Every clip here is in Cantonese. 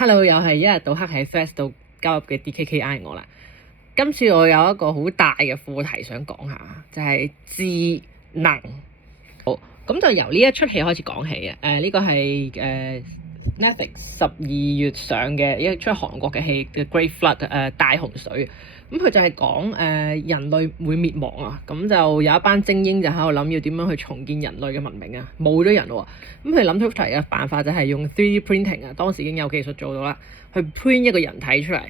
Hello，又係一日到黑喺 Threads 度交入嘅 DKKI 我啦。今次我有一個好大嘅課題想講下，就係智能。好，咁就由呢一出戲開始講起嘅。呢個係Netflix 12月上嘅一出韓國嘅戲嘅 Great Flood， 大洪水。咁佢就係講人類會滅亡啊，咁就有一班精英就喺度諗要點樣去重建人類嘅文明啊，冇咗人喎。咁佢諗出嚟嘅辦法就係用 3D printing 啊，當時已經有技術做到啦，去 print 一個人體出嚟，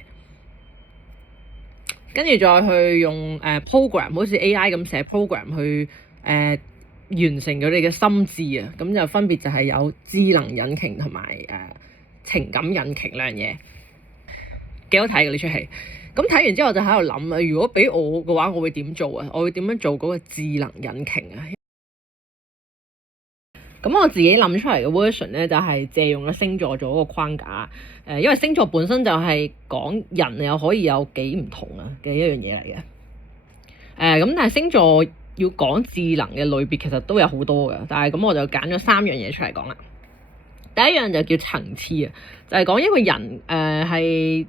跟住再去用program，好似 AI 咁寫 program 去完成佢哋嘅心智啊。咁就分別就係有智能引擎同埋情感引擎兩樣嘢，幾好睇嘅呢出戲。咁睇完之後就喺度諗啊，如果俾我嘅話，我會點做啊？我會點樣做嗰個智能引擎啊？咁我自己諗出嚟嘅 version 咧，就係借用咗星座做一個框架。因為星座本身就係講人又可以有幾唔同啊嘅一樣嘢嚟嘅。咁但係星座要講智能嘅類別其實都有好多嘅，但係咁我就揀咗3樣嘢出嚟講啦。第一樣就叫層次啊，就係講一個人係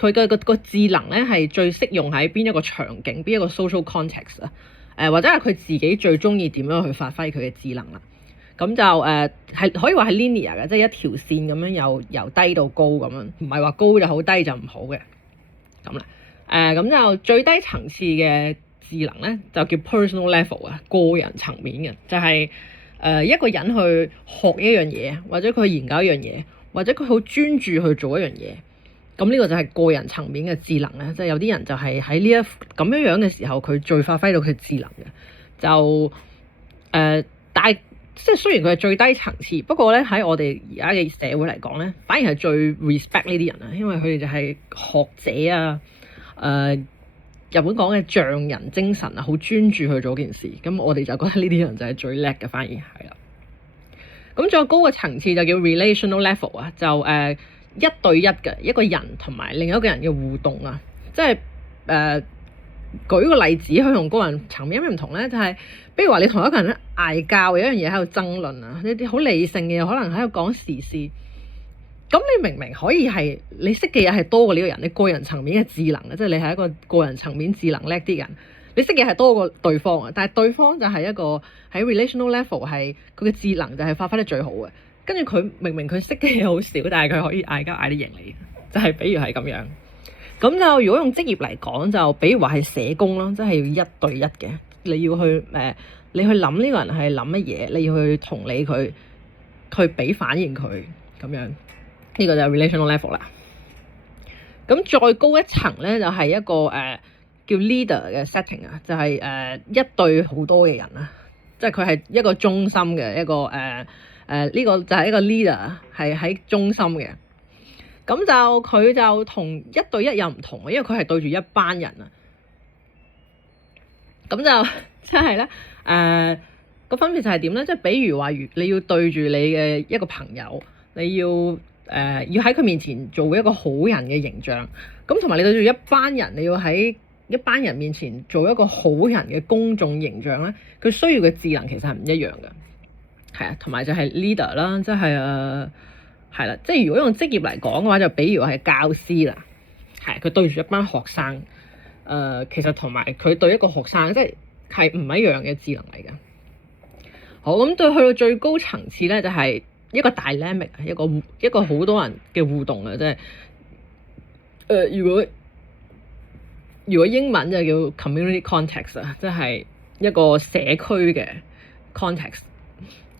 佢嘅個智能咧係最適用喺邊一個場景、邊一個 social context 啊。或者係佢自己最中意點樣去發揮佢嘅智能啦。咁就係可以話係 linear 嘅，即係一條線咁樣由低到高咁樣，唔係話高就好，低就唔好嘅咁啦。咁就最低層次嘅智能咧就叫 personal level 啊，個人層面嘅，就係一個人去學一樣嘢，或者佢去研究一樣嘢，或者佢好專注去做一樣嘢。咁呢個就係個人層面嘅智能咧，即係有啲人就係喺呢一咁樣嘅時候，佢最發揮到佢智能嘅。就但係即係雖然佢係最低層次，不過咧喺我哋而家嘅社會嚟講咧，反而係最 respect 呢啲人啊，因為佢哋就係學者啊，日本講嘅匠人精神啊，好專注去做件事。咁我哋就覺得呢啲人就係最叻嘅，反而係啦。咁再高嘅層次就叫 relational level 啊，就一對一嘅一個人同埋另一個人嘅互動啊，即係舉個例子，佢同個人層面有咩唔同咧？就係比如話你同一個人嗌交，有一樣嘢喺度爭論啊，呢啲好理性嘅嘢，可能喺度講時事。咁你明明可以係你識嘅嘢係多過呢個人，你個人層面嘅智能啊，即係你係一個個人層面智能叻啲人，你識嘅係多過對方啊。但係對方就係一個喺 relational level 係佢嘅智能就係發揮得最好嘅。跟住佢明明佢識嘅嘢好少，但係佢可以嗌交嗌得贏你，就係比如係咁樣。咁就如果用職業嚟講，就比如話係社工咯，即係要一對一嘅，你要去你去諗呢個人係諗乜嘢，你要去同理佢，去俾反應佢咁樣。呢個就係 relational level 啦。咁再高一層咧，就係一個叫 leader 嘅 setting 啊，就係一對好多嘅人啊，即係佢係一個中心嘅一個呢個就係一個 leader 係喺中心嘅。咁就佢就同一對一又唔同，因為佢係對住一班人啊。咁就即係咧個分別就係點咧？即係比如話，你要對住你嘅一個朋友，你要要喺佢面前做一個好人嘅形象。咁同埋你對住一班人，你要喺一班人面前做一個好人嘅公眾形象咧，佢需要嘅智能其實係唔一樣嘅。係啊，同埋就係 leader 啦，即係係啦，即係如果用職業嚟講嘅話，就比如係教師啦，係佢對住一班學生，其實同埋佢對一個學生，即係唔一樣嘅智能嚟嘅。好，咁對去到最高層次咧，就係一個 dynamic，一個好多人嘅互動啊，即係如果英文就叫 community context 啊，即係一個社區嘅 context，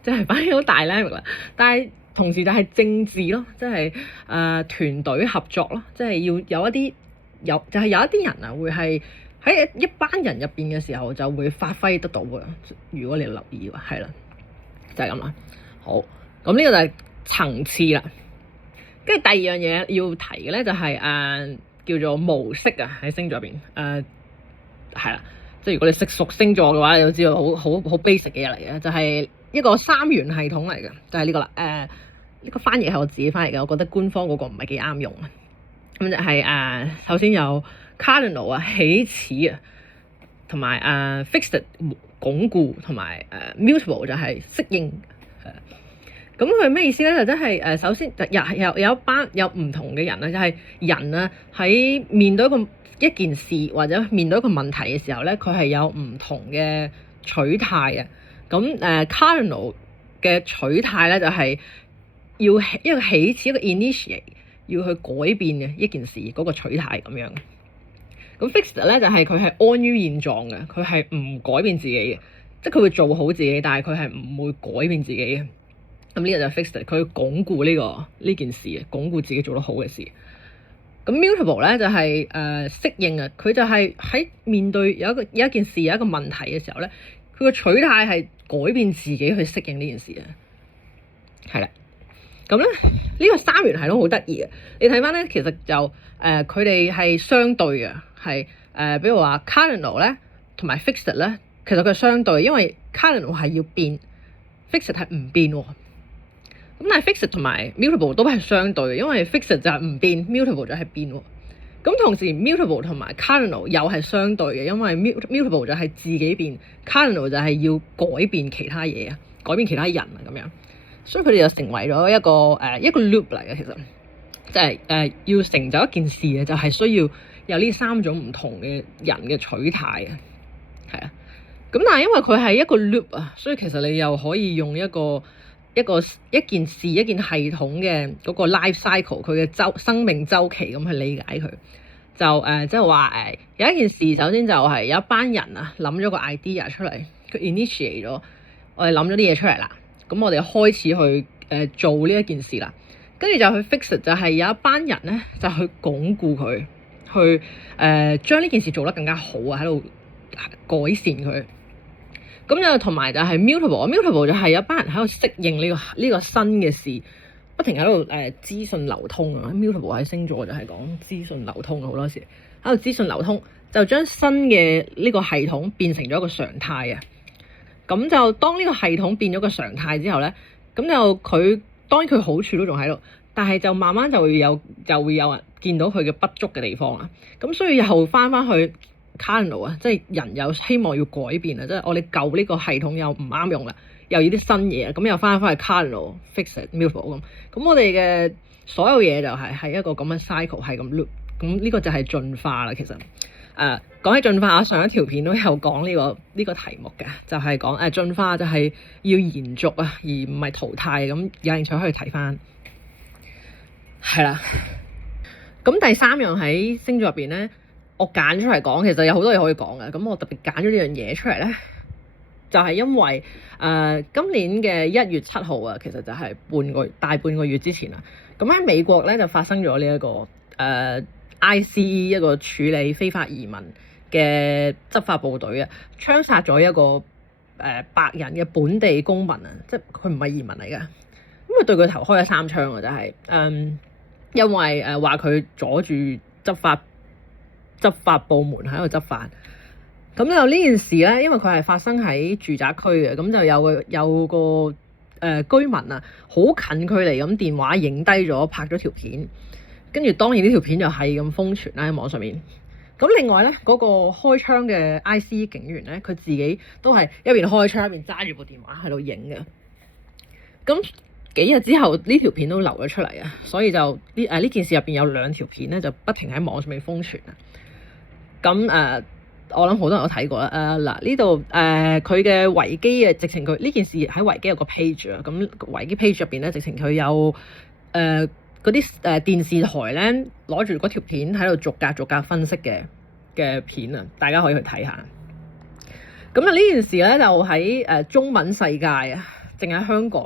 即係反而好 dynamic 啦。但係同時就係政治咯，即係團隊合作咯，即係要有一啲就係有一啲人啊，會係喺一班人入邊嘅時候就會發揮得到嘅。如果你留意嘅話，係啦，就係咁啦。好，咁呢個就係層次啦。跟住第二樣嘢要提嘅咧，就係叫做模式啊，喺星座入邊係啦，即係如果你識屬星座嘅話，你都知道好 basic 嘅嘢嚟嘅，就係一個3元系統嚟嘅，就係呢個啦。呢個翻譯係我自己翻譯嘅，我覺得官方嗰個唔係幾啱用啊。咁就係首先有 cardinal 啊，起始啊，同埋fixed 鞏固，同埋mutable 就係適應。咁佢咩意思咧？就真係首先就有一班有唔同嘅人啦，就係人啊喺面對一件事或者面對一個問題嘅時候咧，佢係有唔同嘅取態啊。咁Cardinal 嘅取態咧就係要一個起始一個 initiate 要去改變嘅一件事嗰個取態咁樣。咁 Fixed 咧就係佢係安於現狀嘅，佢係唔改變自己嘅，即係佢會做好自己，但係佢係唔會改變自己嘅。咁呢個就係 Fixed，佢鞏固呢件事嘅，鞏固自己做得好嘅事。咁 Mutable 咧就係適應啊，佢就係喺面對有一件事有一個問題嘅時候咧，佢個取態係改變自己去適應呢件事啊。係啦，咁咧呢個三元系統好得意嘅，你睇翻咧其實就佢哋係相對嘅，係比如話 Cardinal 咧同埋 Fixed 咧，其實佢係相對，因為 Cardinal 係要變，Fixed 係唔變喎。咁但係 Fixed 同埋 Mutable 都係相對嘅，因為 Fixed 就係唔變，Mutable 就係變喎。咁同時 Mutable 同埋 Cardinal 又係相對嘅，因為 Mutable 就係自己變，Cardinal 就係要改變其他嘢啊，改變其他人啊咁樣。所以佢哋就成為咗一個 loop 嚟嘅，其實即係要成就一件事嘅，就係需要有呢三種唔同嘅人嘅取態啊，係啊。咁但係因為佢係一個 loop 啊，所以其實你又可以用一件事一件系統嘅嗰個 life cycle 佢嘅生命周期咁去理解佢。就即係話有一件事，首先就係有一班人啊諗咗個 idea 出嚟，佢 initiate 咗，我哋諗咗啲嘢出嚟啦。咁我哋開始去做呢一件事啦，跟住就去 fix it，就係有一班人咧就去鞏固佢，去將呢件事做得更加好啊，喺度改善佢。咁就同埋就係 mutable 就係有一班人喺度適應呢個新嘅事，不停喺度資訊流通啊。mutable 喺星座就係講資訊流通好多時喺度資訊流通，就將新嘅呢個系統變成咗一個常態啊。咁就當呢個系統變咗個常態之後咧，咁就佢當然佢好處都仲喺度，但係就慢慢就會有人見到佢嘅不足嘅地方啦。咁所以又翻去 Cardinal 啊，即係人有希望要改變啊，即係我哋舊呢個系統又唔啱用啦，又要啲新嘢，咁又翻去 Cardinal fix it mutable 咁我哋嘅所有嘢就係一個咁嘅 cycle 係咁 loop， 咁呢個就係進化啦。其實講起進化，上一條片都有講呢個題目嘅，就係講進化就係要延續啊，而唔係淘汰。咁有興趣可以睇翻，係啦。咁第三樣喺星座入邊咧，我揀出嚟講，其實有好多嘢可以講嘅。咁我特別揀咗呢樣嘢出嚟咧，就係因為今年嘅1月7號啊，其實就係大半個月之前啦。咁喺美國咧就發生咗呢一個ICE 一個處理非法移民嘅執法部隊啊，槍殺咗一個白人嘅本地公民啊，即係佢唔係移民嚟㗎，咁佢對佢頭開咗3槍啊，就係因為話佢阻住執法部門喺度執法。咁就呢件事咧，因為佢係發生喺住宅區嘅，咁就有個居民啊，好近距離咁電話影低咗，拍咗條片，跟住當然呢條片就係咁瘋傳啦喺網上面。咁另外咧，嗰個開槍嘅 ICE 警員咧，佢自己都係一邊開槍一邊揸住部電話喺度影嘅。咁幾日之後呢條片都流咗出嚟啊，所以就呢件事入邊有2條片咧，就不停喺網上面瘋傳啊。咁我諗好多人都睇過啦。嗱呢度佢嘅維基啊，直情佢呢件事喺維基有個 page 啊。咁維基 page 入邊咧，直情佢有嗰啲電視台咧攞住嗰條片喺度逐格分析嘅片啊，大家可以去睇下。咁呢件事咧就喺中文世界啊，淨係香港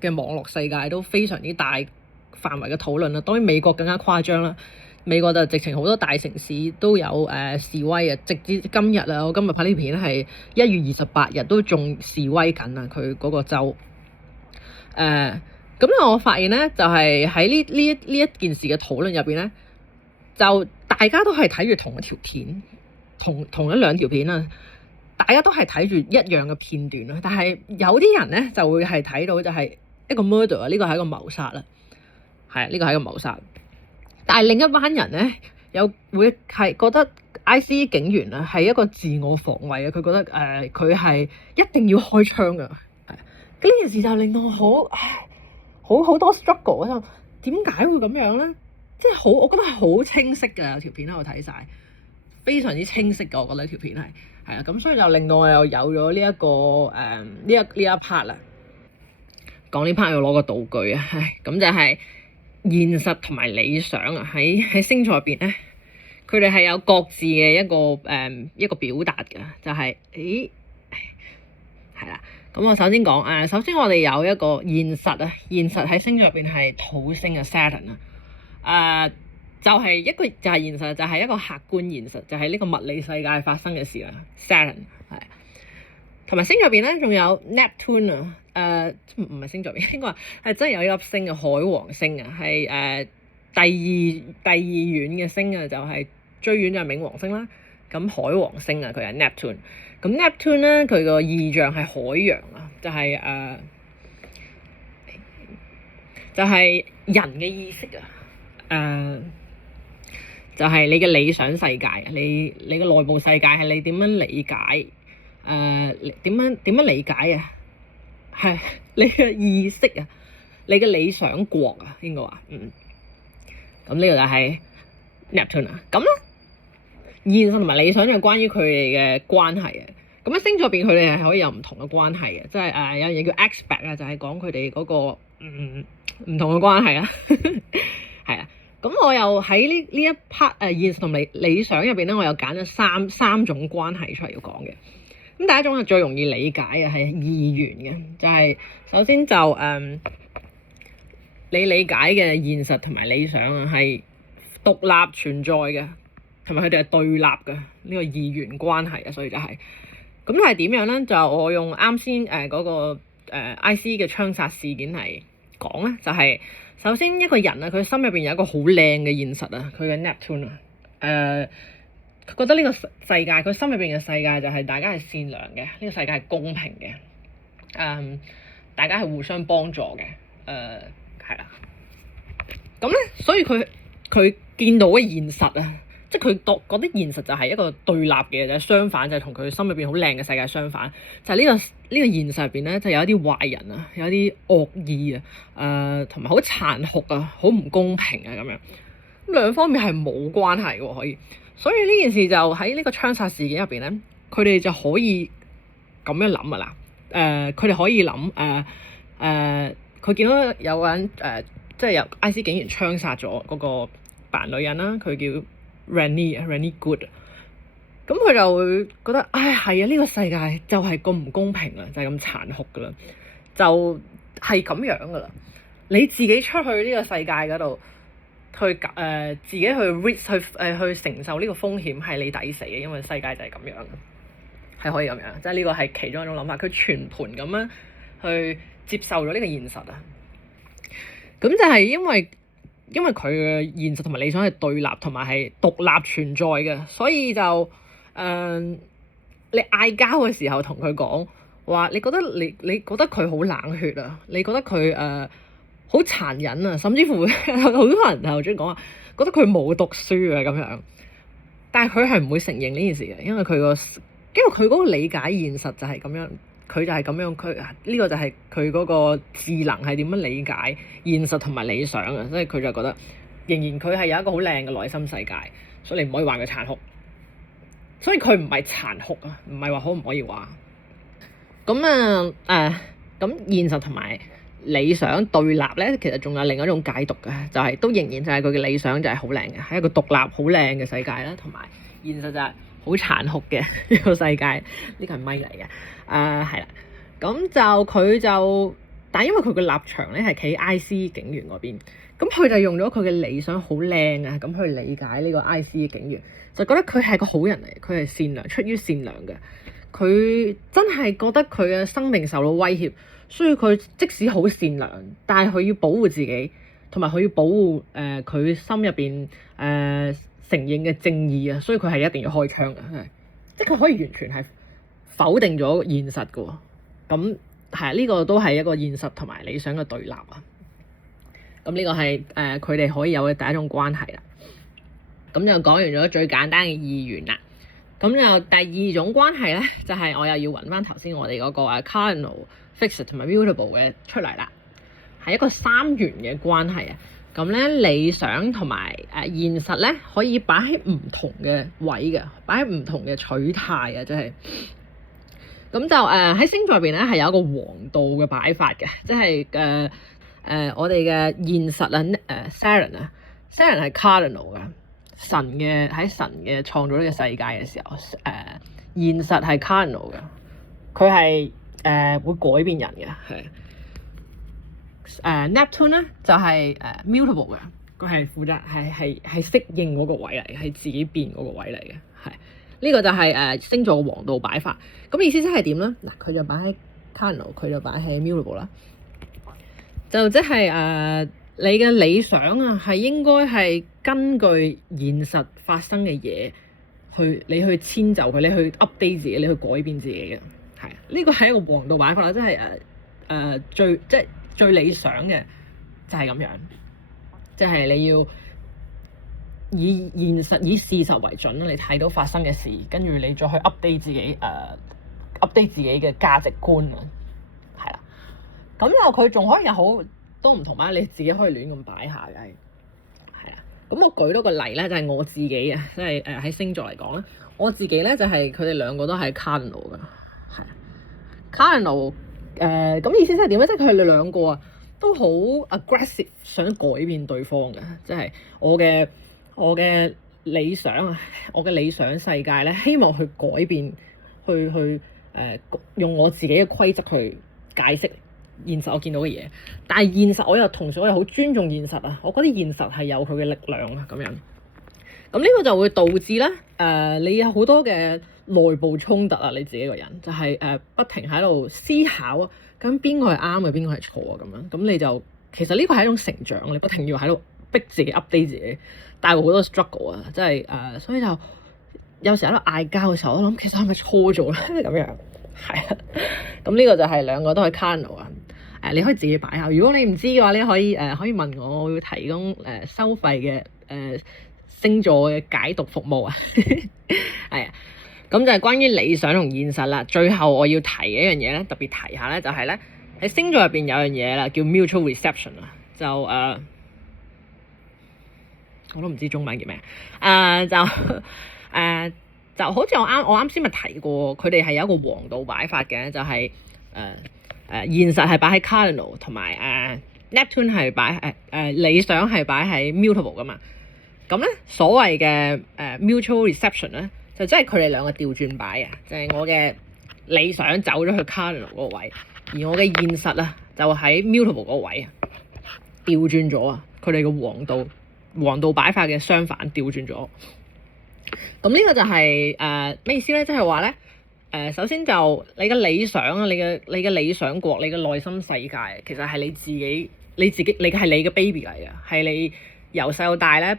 嘅網絡世界都非常之大範圍嘅討論啦。當然美國更加誇張啦。美國就直情好多大城市都有示威啊！直至今日啊，我今日拍呢片係1月28日都仲示威緊啊！佢嗰個州咁我發現咧，就係喺呢一件事嘅討論入邊咧，就大家都係睇住同一條片，同一2條片啊，大家都係睇住一樣嘅片段咯。但係有啲人咧就會係睇到就係一個 murder 啊，呢個係一個謀殺啦，係啊，呢個係一個謀殺。但係另一班人咧，又會係覺得 ICE 警員啊係一個自我防衛啊，佢覺得佢係一定要開槍㗎。呢件事就令到我好好多 struggle，我就點解會咁樣咧？即係我覺得係好清晰㗎，有條片喺度睇晒，非常之清晰㗎。我覺得條片係啊，咁所以就令到我又有咗呢一個呢一 part 啦。講呢 part 要攞個道具啊，咁就係現實同埋理想啊，喺星座入邊咧，佢哋係有各自嘅一個表達嘅，就係係啦。咁我首先講首先我哋有一個現實啊，現實喺星座入邊係土星嘅 Saturn 啊，就係現實，就係一個客觀現實，就係呢個物理世界發生嘅事啊。Saturn 係，同埋星座入邊咧仲有 Neptune 啊，唔係星座入邊，應該話係真係有一粒星嘅海王星啊，係第二遠嘅星啊，就係最遠就係冥王星啦。咁海王星啊，佢係 Neptune。咁 Neptune 咧，佢個意象係海洋啊，就係人嘅意識啊，就係你嘅理想世界，你嘅內部世界係你點樣理解？點樣理解啊？係你嘅意識啊，你嘅理想國啊，應該話咁呢個就係 Neptune 啊。咁咧，現實同埋理想就係關於佢哋嘅關係啊。咁喺星座入邊，佢哋係可以有唔同嘅關係嘅，即係有樣嘢叫 aspect 啊，就係講佢哋嗰個唔同嘅關係啦。係啊，咁我又喺呢一 part 現實同理想入邊咧，我又揀咗三種關係出嚟要講嘅。咁第一種係最容易理解嘅，係二元嘅，就係首先就你理解嘅現實同埋理想啊，係獨立存在嘅，同埋佢哋係對立嘅呢個二元關係啊，所以就係咁係點樣咧？就我用啱先嗰個IC 嘅槍殺事件嚟講咧，就係首先一個人啊，佢心入邊有一個好靚嘅現實啊，佢嘅 Neptune 啊，佢覺得呢個世界，佢心入邊嘅世界就係大家係善良嘅，呢個世界係公平嘅，大家係互相幫助嘅，係啦。咁咧，所以佢見到嘅現實啊，即係佢覺得現實就係一個對立嘅，就係相反，就係同佢心入邊好靚嘅世界相反。就係呢個現實入邊咧，就有一啲壞人啊，有一啲惡意啊，同埋好殘酷啊，好唔公平啊咁樣。咁兩方面係冇關係嘅，可以。所以呢件事就喺呢個槍殺事件入邊咧，佢哋就可以咁樣諗啊嗱，佢哋可以諗佢見到有個人即係有 IC 警員槍殺咗嗰個扮女人啦，佢叫 Rennie Good。咁佢就會覺得，係啊，呢個世界就係咁唔公平啊，就係咁殘酷噶啦，就係咁樣噶啦。你自己出去呢個世界嗰度。自己去 risk 去承受呢個風險係你抵死嘅，因為世界就係咁樣，係可以咁樣，即係呢個係其中一種諗法。佢全盤咁樣去接受咗呢個現實啊。咁就係因為佢嘅現實同埋理想係對立同埋係獨立存在嘅，所以就你嗌交嘅時候同佢講話，你覺得佢好冷血啊？你覺得佢好殘忍啊，甚至乎好多人就中意講話，覺得佢冇讀書啊咁樣。但係佢係唔會承認呢件事嘅，因為佢嗰個理解現實就係咁樣，佢就係咁樣，佢呢個就係佢嗰個智能係點樣理解現實同埋理想啊，所以佢就覺得仍然佢係有一個好靚嘅內心世界，所以你唔可以話佢殘酷。所以佢唔係殘酷啊，唔係話可唔可以話。咁咁現實同埋理想對立咧，其實仲有另一種解讀嘅，就係都仍然就係佢嘅理想就係好靚嘅，係一個獨立好靚嘅世界啦，同埋現實就係好殘酷嘅呢個世界。呢個係咪嚟嘅？係啦，咁就佢就，但係因為佢嘅立場咧係企 IC 警員嗰邊，咁佢就用咗佢嘅理想好靚啊，咁去理解呢個 IC 警員，就覺得佢係個好人嚟，佢係善良，出於善良嘅，佢真係覺得佢嘅生命受到威脅。所以佢即使好善良，但係佢要保護自己，同埋佢要保護佢心入邊承認嘅正義啊！所以佢係一定要開槍嘅，即係佢可以完全係否定咗現實嘅喎。咁係啊，呢個都係一個現實同埋理想嘅對立啊。咁呢個係佢哋可以有嘅第一種關係啦。咁就講完咗最簡單嘅二元啦。咁就第二種關係咧，就係我又要揾翻頭先我哋嗰個cardinal、fixed 同埋 mutable 嘅出嚟啦。係一個三元嘅關係啊。咁咧理想同埋現實咧可以擺喺唔同嘅位嘅，擺喺唔同嘅取態啊，即係。咁就喺星座入邊咧係有一個黃道嘅擺法嘅，即係我哋嘅現實啊Saturn 係 cardinal 嘅神嘅，喺神嘅創造呢個世界嘅時候，現實係 cardinal 嘅，佢係會改變人嘅，係Neptune 咧就係mutable 嘅，佢係負責係適應嗰個位嚟，係自己變嗰個位嚟嘅，係。呢個就係星座嘅黃道擺法，咁意思即係點咧？嗱，佢就擺喺 cardinal， 佢就擺喺 mutable 啦。就即係你嘅理想啊，係應該係根據現實發生嘅嘢你去遷就佢，你去 update 自己，你去改變自己嘅，係啊。呢個係一個黃道擺法啦，即係最理想嘅就係咁樣，即係你要以現實以事實為準，你睇到發生嘅事，跟住你再去 update 自己update 自己嘅價值觀啊，係啦。咁佢仲可以有好多唔同啦，你自己可以亂咁擺下嘅，係啊。咁我舉多個例咧，就係我自己啊，即係喺星座嚟講咧，我自己咧就係佢哋兩個都係 cardinal 㗎，係 cardinal 咁意思即係點咧？即係佢哋兩個啊都好 aggressive，想改變對方嘅，即係我嘅理想啊，我嘅理想世界咧，希望去改變，去用我自己嘅規則去解釋現實我見到嘅嘢。但係現實我又同時我又好尊重現實啊，我覺得現實係有佢嘅力量啊，咁樣。咁呢個就會導致咧你有好多嘅內部衝突啊，你自己個人就係不停喺度思考啊，咁邊個係啱嘅，邊個係錯啊，咁樣。咁你就其實呢個係一種成長，你不停要喺度逼自己 update 自己，帶過好多 struggle 啊，即係所以就有時喺度嗌交嘅時候，我諗其實係咪錯咗咧？咁樣係啊，咁呢個就係兩個都係 cardinal 啊。你可以自己擺下，如果你唔知嘅話，你可以問我，我會提供收費嘅星座嘅解讀服務啊。係啊，咁就係關於理想同現實啦。最後我要提嘅一樣嘢咧，特別提下咧，就係咧喺星座入邊有樣嘢啦，叫 mutual reception 啊，就我都唔知中文叫咩，就好似我啱先咪提過，佢哋係有一個黃道擺法嘅，就係現實係擺喺 cardinal， 同埋Neptune 係擺理想係擺喺 mutable 噶嘛。咁咧所謂嘅mutual reception 咧，就即係佢哋兩個調轉擺啊，就係我嘅理想走咗去 cardinal 嗰個位，而我嘅現實啊就喺 mutable 嗰個位啊，調轉咗啊，佢哋嘅黃道擺法嘅相反調轉咗。咁呢個就係咩意思咧？即係話咧首先就你嘅理想啊，你嘅理想國，你嘅內心世界，其實係你自己你係你嘅 baby 嚟嘅，係你由細到大咧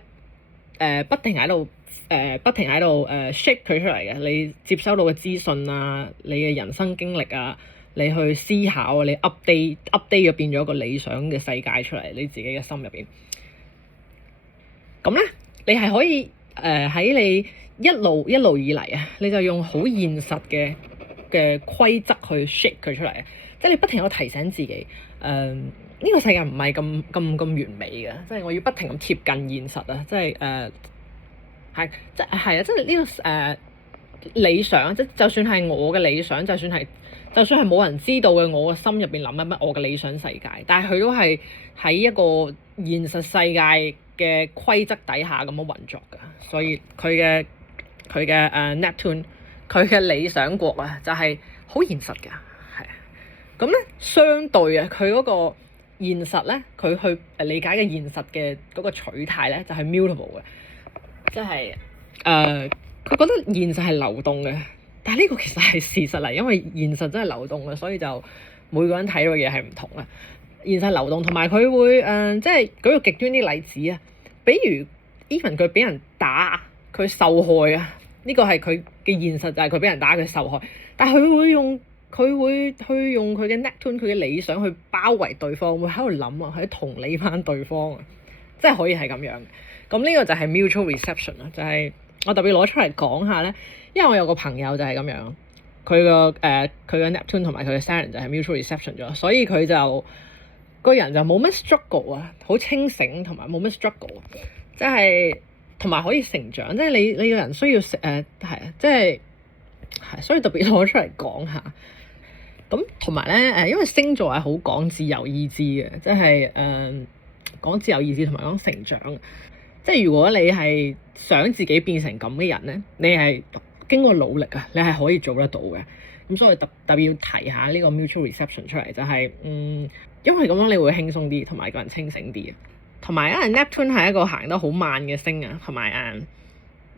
不停喺度shape 佢出嚟嘅。你接收到嘅資訊啊，你嘅人生經歷啊，你去思考啊，你 update 咗變咗一個理想嘅世界出嚟，你自己嘅心入邊。咁咧，你係可以喺你一路以嚟啊，你就用好現實嘅規則去 shape 佢出嚟，即係你不停有提醒自己，呢個世界唔係咁完美嘅，即係我要不停咁貼近現實啊，即係係啊，即係呢個理想，即就算係我嘅理想，就算係冇人知道嘅，我嘅心入邊諗緊乜，我嘅理想世界，但係佢都係喺一個現實世界嘅規則底下咁樣運作㗎，所以佢嘅Neptune， 佢嘅理想國啊，就係好現實㗎，係啊。咁咧相對啊，佢嗰個現實咧，佢去理解嘅現實嘅嗰個取態咧，就係 mutable 嘅，即係佢覺得現實係流動嘅，但係呢個其實係事實嚟，因為現實真係流動嘅，所以就每個人睇到嘅嘢係唔同啊。現實流動，同埋佢會即係舉個極端啲例子啊，比如 even 佢俾人打，佢受害啊，呢個係佢嘅現實，就係佢俾人打，佢受害，但係佢會去用佢嘅 Neptune， 佢嘅理想去包圍對方，會喺度諗啊，喺同理翻對方啊，即係可以係咁樣。咁呢個就係 mutual reception 啦，就係我特別攞出嚟講下咧，因為我有個朋友就係咁樣，佢嘅 Neptune 同埋佢嘅 Saturn 就係 mutual reception 咗，所以佢就個人就冇乜 struggle 啊，好清醒同埋冇乜 struggle，即係同埋可以成長，即係你個人需要係即係所以特別攞出嚟講下。咁同埋咧因為星座係好講自由意志嘅，即係講自由意志同埋講成長。即係如果你係想自己變成咁嘅人咧，你係經過努力啊，你係可以做得到嘅。咁所以特別要提下呢個 mutual reception 出嚟，就係因為咁樣你會輕鬆啲，同埋個人清醒啲。同埋因為 Neptune 係一個行得好慢嘅星啊，同埋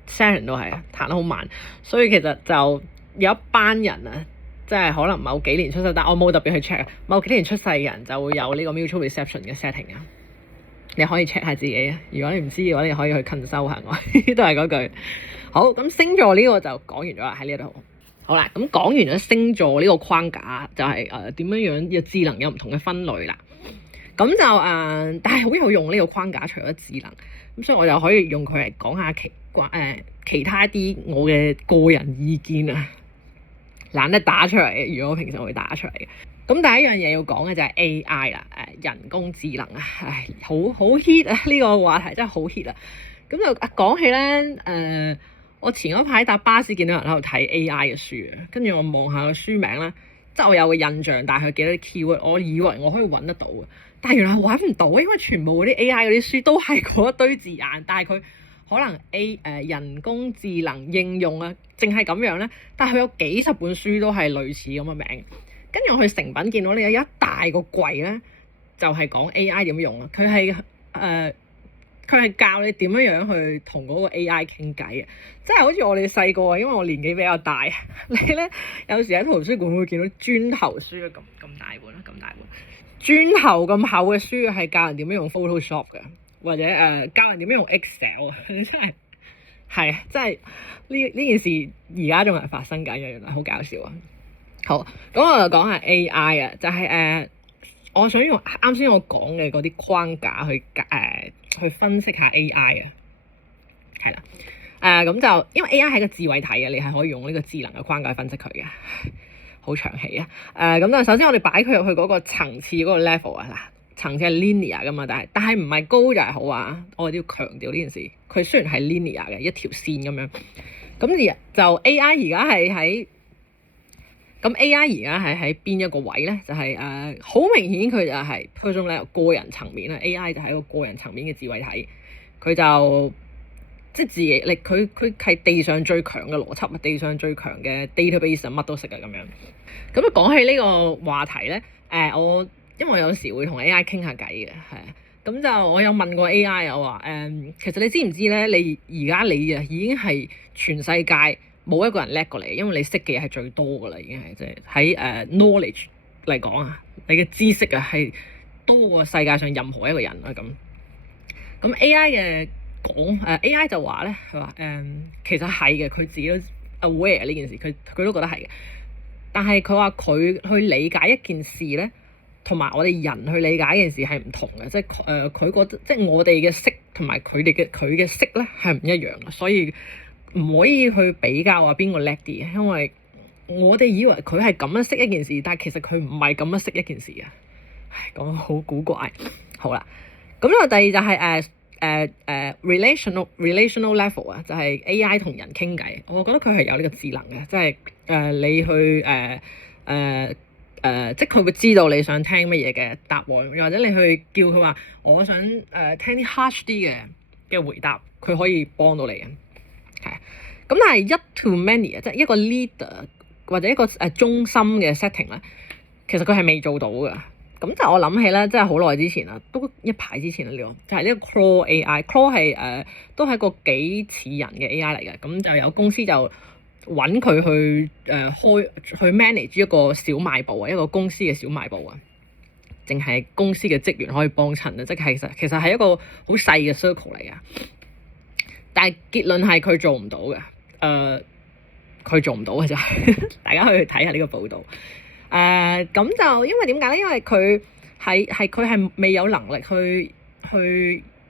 Saturn 都係行得好慢，所以其實就有一班人啊，即係可能某幾年出世，但我冇特別去 check。某幾年出世嘅人就會有呢個 mutual reception 嘅 setting 啊，你可以 check 下自己啊。如果你唔知嘅話，你可以去 consult 下我，都係嗰句。好，咁星座呢個就講完咗啦，喺呢度。好啦，咁講完咗星座呢個框架，就係點樣樣嘅智能有唔同嘅分類啦。咁就但係好有用呢個框架，除咗智能，咁所以我就可以用佢嚟講下其他啲我嘅個人意見啊。懶得打出嚟，如果我平時會打出嚟嘅。咁第一樣嘢要講嘅就係 AI 啦，人工智能啊，好 hit 啊，呢個話題真係好 hit 啊。咁就講起咧，我前嗰排搭巴士見到人喺度睇 AI 嘅書啊，跟住我望下個書名啦，即係我有個印象，但係佢記得啲 keyword，我以為我可以揾得到嘅，但係原來揾唔到，因為全部嗰啲 AI 嗰啲書都係嗰一堆字眼，但係佢可能人工智能應用啊，淨係咁樣咧，但係佢有幾十本書都係類似咁嘅名。跟住我去誠品見到你有一大個櫃咧，就係講 AI 點用啊，佢係教你點樣去同嗰個 AI 傾偈嘅，即係好似我哋細個啊，因為我年紀比較大，你咧有時喺圖書館會見到磚頭書咁大本啦，咁大本磚頭咁厚嘅書係教人點樣用 Photoshop 嘅，或者教人點樣用 Excel 啊，真係即係呢件事而家仲係發生緊嘅，原來好搞笑啊！好，咁我就講下 AI 啊，就係我想用啱先我講嘅嗰啲框架去分析下 AI 啊，係啦，咁就因為 AI 係個智慧體嘅，你係可以用呢個智能嘅框架去分析佢嘅，好長氣啊！咁就首先我哋擺佢入去嗰個層次嗰個 level 啊，嗱，層次係 linear 噶嘛，但係唔係高就係好啊，我哋要強調呢件事，佢雖然係 linear 嘅一條線咁樣，咁就 AI 而家係喺。咁 AI 而家係喺邊一個位咧？就係好明顯佢就係 personal 個人層面啦。AI 就係一個個人層面嘅智慧體，佢就即係自己力，佢係地上最強嘅邏輯，地上最強嘅 database，乜都識嘅咁樣。咁講起呢個話題咧，我因為我有時會同 AI 傾下偈嘅，係啊，咁就我有問過 AI，我話其實你知唔知咧？你而家已經係全世界冇一個人叻過你，因為你識嘅嘢係最多噶啦，已經係即係喺knowledge 嚟講啊，你嘅知識啊係多過世界上任何一個人啊咁。咁 AI 嘅AI 就話咧，佢話其實係嘅，佢自己都 aware 呢件事，佢都覺得係嘅。但係佢話佢去理解一件事咧，同埋我哋人去理解一件事係唔同嘅，即係佢覺得即係我哋嘅識同埋佢嘅識咧係唔一樣嘅，所以唔可以去比較話邊個叻啲，因為我哋以為佢係咁樣識一件事，但係其實佢唔係咁樣識一件事啊。講得好古怪。好啦，咁呢個第二就係relational level 啊，就係 AI 同人傾偈。我覺得佢係有呢個智能嘅，即係你去即係佢會知道你想聽乜嘢嘅答案，或者你去叫佢話我想聽啲 harsh 啲嘅回答，佢可以幫到你嘅。係，咁但係一 to many 啊，即係一個 leader 或者一個中心嘅 setting 咧，其實佢係未做到嘅。咁就我諗起咧，即係好耐之前啦，都一排之前啦，呢個就係呢個 Claude AI。Claude 係都係一個幾似人嘅 AI 嚟嘅。咁就有公司就揾佢去去 manage 一個小賣部啊，一個公司嘅小賣部啊，淨係公司嘅職員可以幫襯啊，即係其實係一個好細嘅 circle 嚟嘅。但係結論係佢做唔到嘅，佢做唔到嘅就係大家可以去睇下呢個報導。咁就因為點解咧？因為佢係未有能力去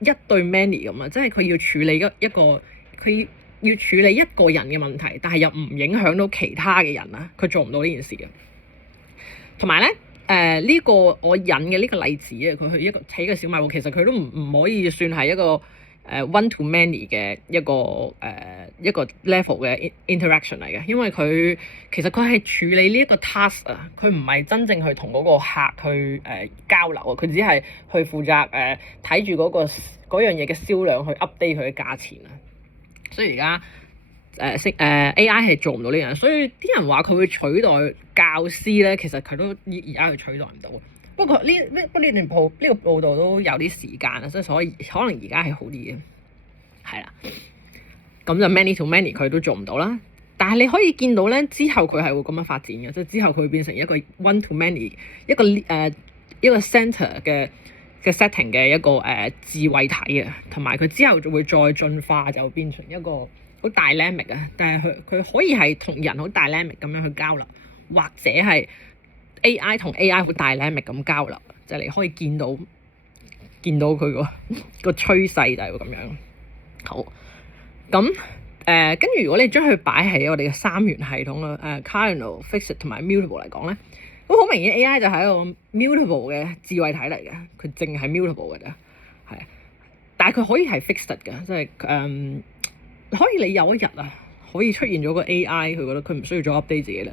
一對 many 咁啊，即係佢要處理一個佢要處理一個人嘅問題，但係又唔影響到其他嘅人啦，佢做唔到呢件事嘅。同埋咧，呢個我引嘅呢個例子啊，佢去起個小賣部，其實佢都唔可以算係一個one to many 嘅一個 level 嘅 interaction 嚟嘅，因為其實佢係處理呢一個 task 啊，佢唔係真正去同嗰個客去交流啊，佢只係去負責睇住嗰樣嘢嘅銷量去 update 佢嘅價錢啊，所以而家AI 係做唔到呢樣，所以啲人話佢會取代教師咧，其實佢都而家佢取代唔到。不過呢個報道都有啲時間啊，所以可能而家係好啲嘅，係啦。咁就 many to many 佢都做唔到啦。但係你可以見到咧，之後佢係會咁樣發展嘅，即係之後佢會變成一個 one to many 一個 center 嘅 setting 嘅一個智慧體啊，同埋佢之後就會再進化，就變成一個好 dynamic 啊。但係佢可以係同人好 dynamic 咁樣去交流，或者係AI 同 AI 好 dynamic 咁交流，就係你可以見到佢個趨勢就係會咁樣。好，咁跟住如果你將佢擺喺我哋嘅三元系統啊，cardinal、fixed 同埋 mutable 嚟講咧，咁好明顯 AI 就係一個 mutable 嘅智慧體嚟嘅，佢淨係 mutable 嘅啫，係。但係佢可以係 fixed 嘅，即係可以你有一日啊，可以出現咗個 AI，佢覺得佢唔需要再 update 自己啦。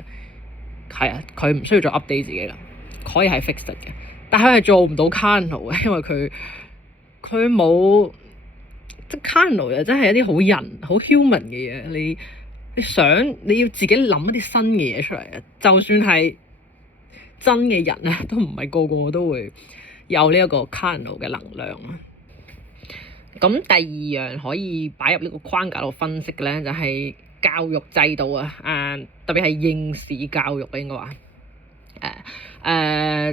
係啊，佢唔需要再 update 自己啦，可以係 fixed 嘅，但係佢係做唔到 cardinal 嘅，因為佢冇即係 cardinal 又真係一啲好人好 human 嘅嘢，你要自己諗一啲新嘅嘢出嚟啊！就算係真嘅人啊，都唔係個個都會有呢一個 cardinal 嘅能量啊。咁第二樣可以擺入呢個框架度分析嘅咧，就係教育制度啊，特別係應試教育應該話，係啊，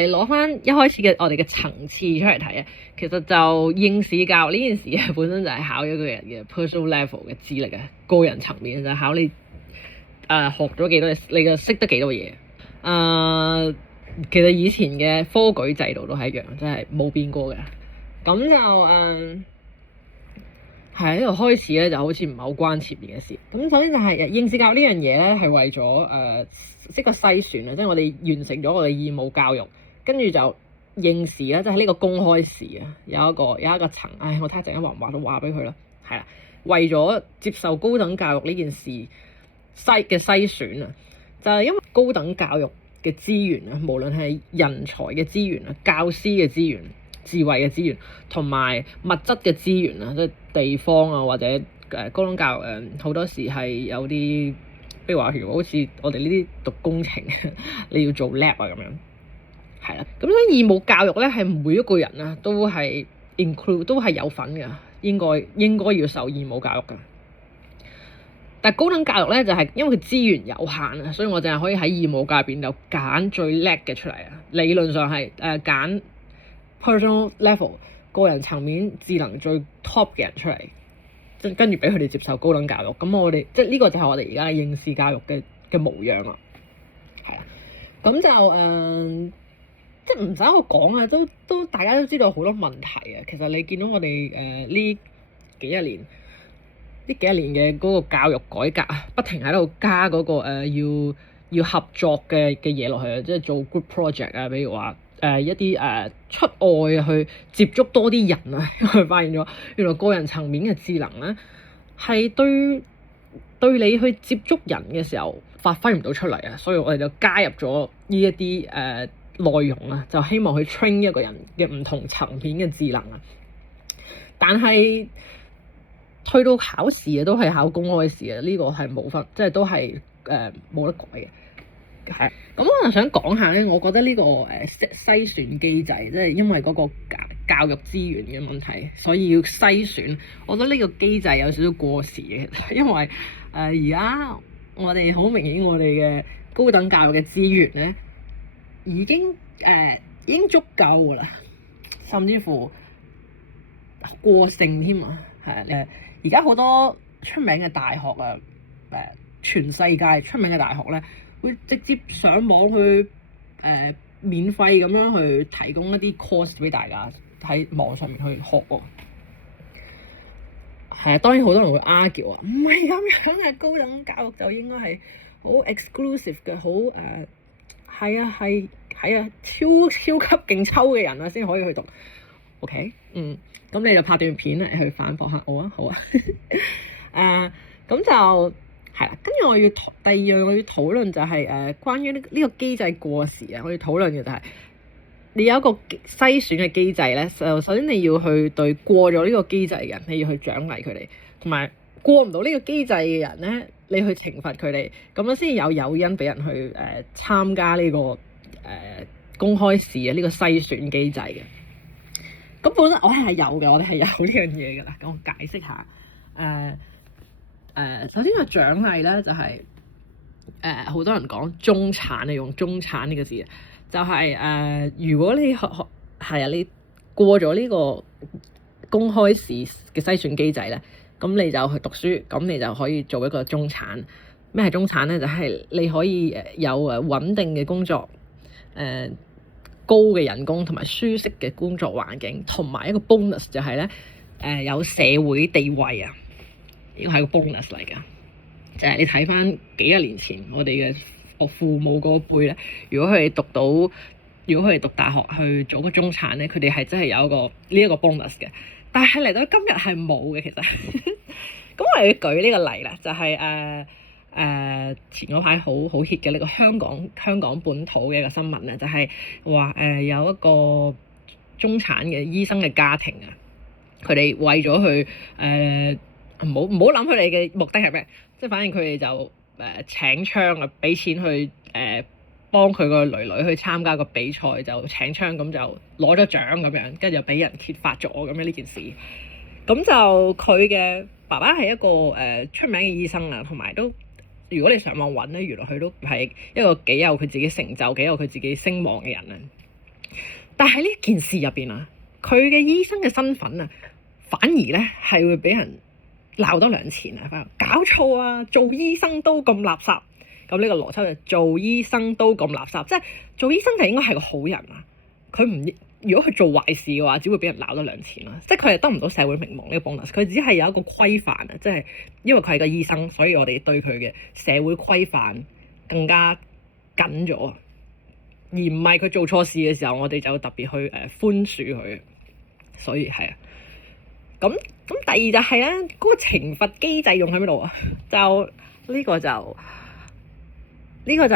你攞翻一開始嘅我哋嘅層次出嚟睇啊，其實就應試教育呢件事本身就係考一個人嘅 personal level 嘅智力啊，個人層面就係考你學咗幾多嘢，你嘅識得幾多嘢。其實以前嘅科舉制度都係一樣，真係冇變過嘅。咁就係呢度開始咧，就好似唔係好關前面嘅事。咁首先就係應試教育呢樣嘢咧，係為咗一個篩選啊，即係我哋完成咗我哋義務教育，跟住就應試啦，即係呢個公開試啊，有一個層。我睇下陣間畫唔畫俾佢啦。係啦，為咗接受高等教育呢件事篩選啊，就係因為高等教育嘅資源啊，無論係人才嘅資源啊、教師嘅資源、智慧嘅資源同埋物質嘅資源啊，即係地方啊，或者高等教育好多時係有啲，譬如話好似我哋呢啲讀工程，你要做 lab 啊咁樣，係啦。咁所以義務教育咧係每一個人啊都係 include 都係有份嘅，應該要受義務教育㗎。但係高等教育咧就係因為佢資源有限啊，所以我淨係可以喺義務教育入邊就揀最叻嘅出嚟啊。理論上係揀 personal level 個人層面智能最 top 嘅人出嚟，即係跟住俾佢哋接受高等教育。咁我哋即係呢個就係我哋而家嘅應試教育嘅模樣啦。係啦，咁就即係唔使我講啊，都大家都知道好多問題啊。其實你見到我哋呢幾一年嘅嗰個教育改革啊，不停喺度加嗰個要合作嘅嘢落去啊，即係做 group project 啊，比如話一啲出外去接觸多啲人啊，因為發現咗原來個人層面嘅智能咧係對你去接觸人嘅時候發揮唔到出嚟啊，所以我哋就加入咗呢一啲內容啊，就希望去 train 一個人嘅唔同層面嘅智能啊，但係去到考試啊，都係考公開試啊，呢個係冇分，即係都係冇得改嘅。係，咁我就想講下咧，我覺得呢個篩選機制，即係因為嗰個教育資源嘅問題，所以要篩選。我覺得呢個機制有少少過時嘅，因為而家我哋好明顯，我哋嘅高等教育嘅資源咧已經足夠㗎啦，甚至乎過剩添啊！係而家好多出名嘅大學啊，全世界出名嘅大學咧，會直接上網去免費咁樣去提供一啲 course 俾大家喺網上面去學喎。係啊，當然好多人會 argue 啊，唔係咁樣啊，高等教育就應該係好 exclusive 嘅，好係啊係係啊，超級勁抽嘅人啊，先可以去讀。OK，咁你就拍段片嚟去反駁下我啊，好啊。咁就係啦。跟住第二樣我要討論就係關於呢個機制過時啊。我要討論嘅就係你有一個篩選嘅機制咧，就首先你要去對過咗呢個機制嘅人，你要去獎勵佢哋，同埋過唔到呢個機制嘅人咧，你去懲罰佢哋，咁樣先有誘因俾人去參加呢個公開試啊，呢個篩選機制嘅。咁本身我哋係有嘅，我哋係有呢樣嘢㗎啦。咁我解釋下，首先個獎勵咧就係好多人講中產，你用中產呢個字，就係如果你係啊，你過咗呢個公開試嘅篩選機制咧，咁你就去讀書，咁你就可以做一個中產。咩係中產咧？就係你可以有穩定嘅工作，高嘅人工同埋舒適嘅工作環境，同埋一個 bonus 就係咧有社會地位啊！呢個係個 bonus 嚟㗎，就係你睇翻幾廿年前我哋嘅父母嗰輩咧，如果佢哋讀大學去做個中產咧，佢哋係真係有呢一個 bonus 嘅。但係嚟到今日係冇嘅，其實。咁我哋要舉呢個例啦，就係前嗰排好 hit 嘅呢個香港本土嘅一個新聞咧，就係話有一個中產嘅醫生嘅家庭啊，佢哋為咗去唔好諗佢哋嘅目的係咩，即係反正佢哋就請槍啊，俾錢去幫佢個女去參加個比賽，就請槍，咁就攞咗獎咁樣，跟住就俾人揭發咗咁樣呢件事。咁就佢嘅爸爸係一個出名嘅醫生啊，同埋都如果你上網揾咧，原來佢都係一個幾有佢自己成就、幾有佢自己聲望嘅人啊。但係呢件事入邊啊，佢嘅醫生嘅身份啊，反而咧係會俾人鬧多兩錢啊！反而搞錯啊，做醫生都咁垃圾。咁呢個邏輯就做醫生都咁垃圾，即係做醫生就應該係個好人啊！佢唔如果佢做壞事嘅話，只會俾人鬧多兩錢啦。即係佢係得唔到社會名望呢個 bonus，佢只係有一個規範啊！即係因為佢係個醫生，所以我哋對佢嘅社會規範更加緊咗，而唔係佢做錯事嘅時候，我哋就特別去寬恕佢。所以係啊，咁第二就係咧，嗰個懲罰機制用喺邊度啊？就呢個就。因為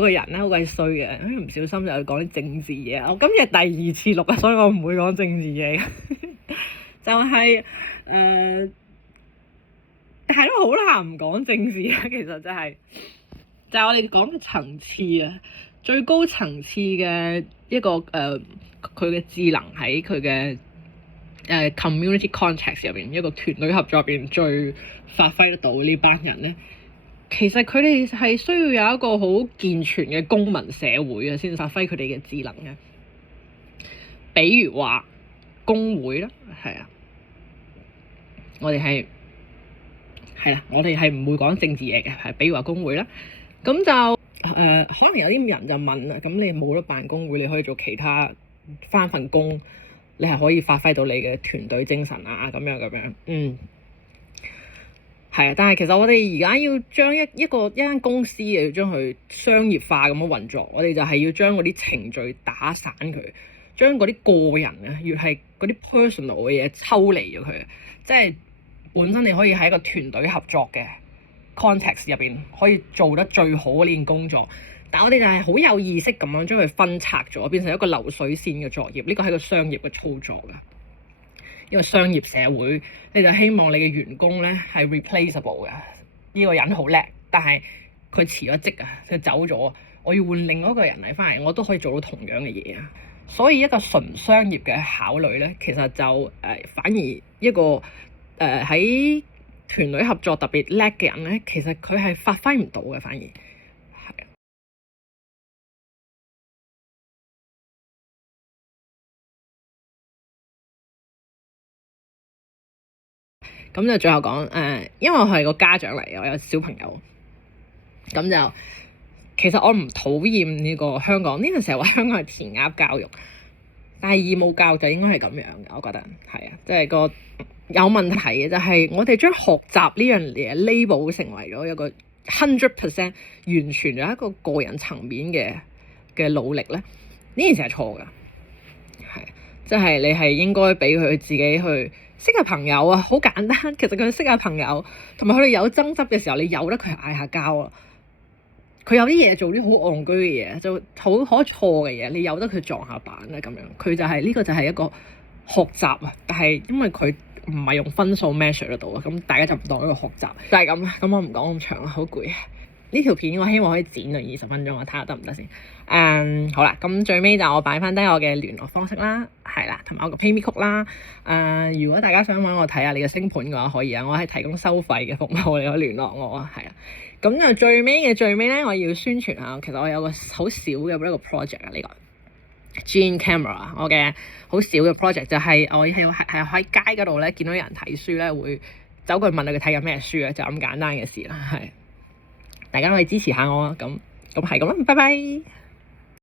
個人咧好鬼衰嘅，唔小心就講啲政治嘢。我今日第二次錄啊，所以我唔會講政治嘢。就係係咯，好難唔講政治啊。其實就係我哋講嘅層次啊，最高層次嘅一個佢嘅智能喺佢嘅community context 入邊，一個團隊合作入邊最發揮得到呢班人咧，其實佢哋係需要有一個好健全嘅公民社會啊，先發揮佢哋嘅智能嘅。比如話工會啦，係啊，我哋係啦，我哋係唔會講政治嘢嘅，係比如話工會啦。咁就可能有啲人就問啦，咁你冇得辦工會，你可以做其他返份工，你係可以發揮到你嘅團隊精神啊，咁樣，係啊。但係其實我哋而家要將一間公司要將佢商業化咁樣運作，我哋就係要將嗰啲程序打散佢，將嗰啲個人啊，越係嗰啲 personal 嘅嘢抽離咗佢。即係本身你可以喺一個團隊合作嘅 context 入邊可以做得最好嘅呢件工作。但我哋就係好有意識咁樣將佢分拆咗，變成一個流水線嘅作業。呢個係個商業嘅操作㗎。因為商業社會，你就希望你嘅員工咧係 replaceable 嘅。呢個人好叻，但係佢辭咗職啊，佢走咗，我要換另外一個人嚟翻嚟，我都可以做到同樣嘅嘢啊。所以一個純商業嘅考慮咧，其實就反而一個喺團隊合作特別叻嘅人咧，其實佢係發揮唔到嘅，反而。咁就最後講因為我係個家長嚟嘅，我有小朋友，咁就其實我唔討厭呢個香港，呢個成日話香港係填鴨教育，但係義務教育就應該係咁樣嘅，我覺得係啊，即係有問題嘅就係我哋將學習呢樣嘢 label 成為咗一個100% 完全有一個個人層面嘅努力咧，呢件事係錯㗎，係即係你係應該俾佢自己去識下朋友啊，好簡單。其實佢識下朋友，同埋佢哋有爭執嘅時候，你由得佢嗌下交啊。佢有啲嘢做啲好戇居嘅嘢，就好可錯嘅嘢，你由得佢撞下板啊咁樣。佢就係呢個就係一個學習啊，但係因為佢唔係用分數 measure 得到啊，咁大家就唔當一個學習，就係咁啦。咁我唔講咁長啦，好攰。呢條片我希望可以剪到20分鐘，我睇下得唔得先。好啦，咁最尾就我擺翻低我嘅聯絡方式啦，係啦，同埋我個 PayMe code 啦。如果大家想揾我睇下你嘅星盤嘅話，可以啊，我係提供收費嘅服務，你可以聯絡我啊，係啊。咁就最尾嘅最尾咧，我要宣傳下，其實我有個好少嘅一個 project 啊，呢個 Gene Camera， 我嘅好少嘅 project 就係我係喺街嗰度咧，見到有人睇書咧，會走過去問佢睇緊咩書啊，就咁簡單嘅事啦，係。大家可以支持下我啊，咁係咁啦，拜拜。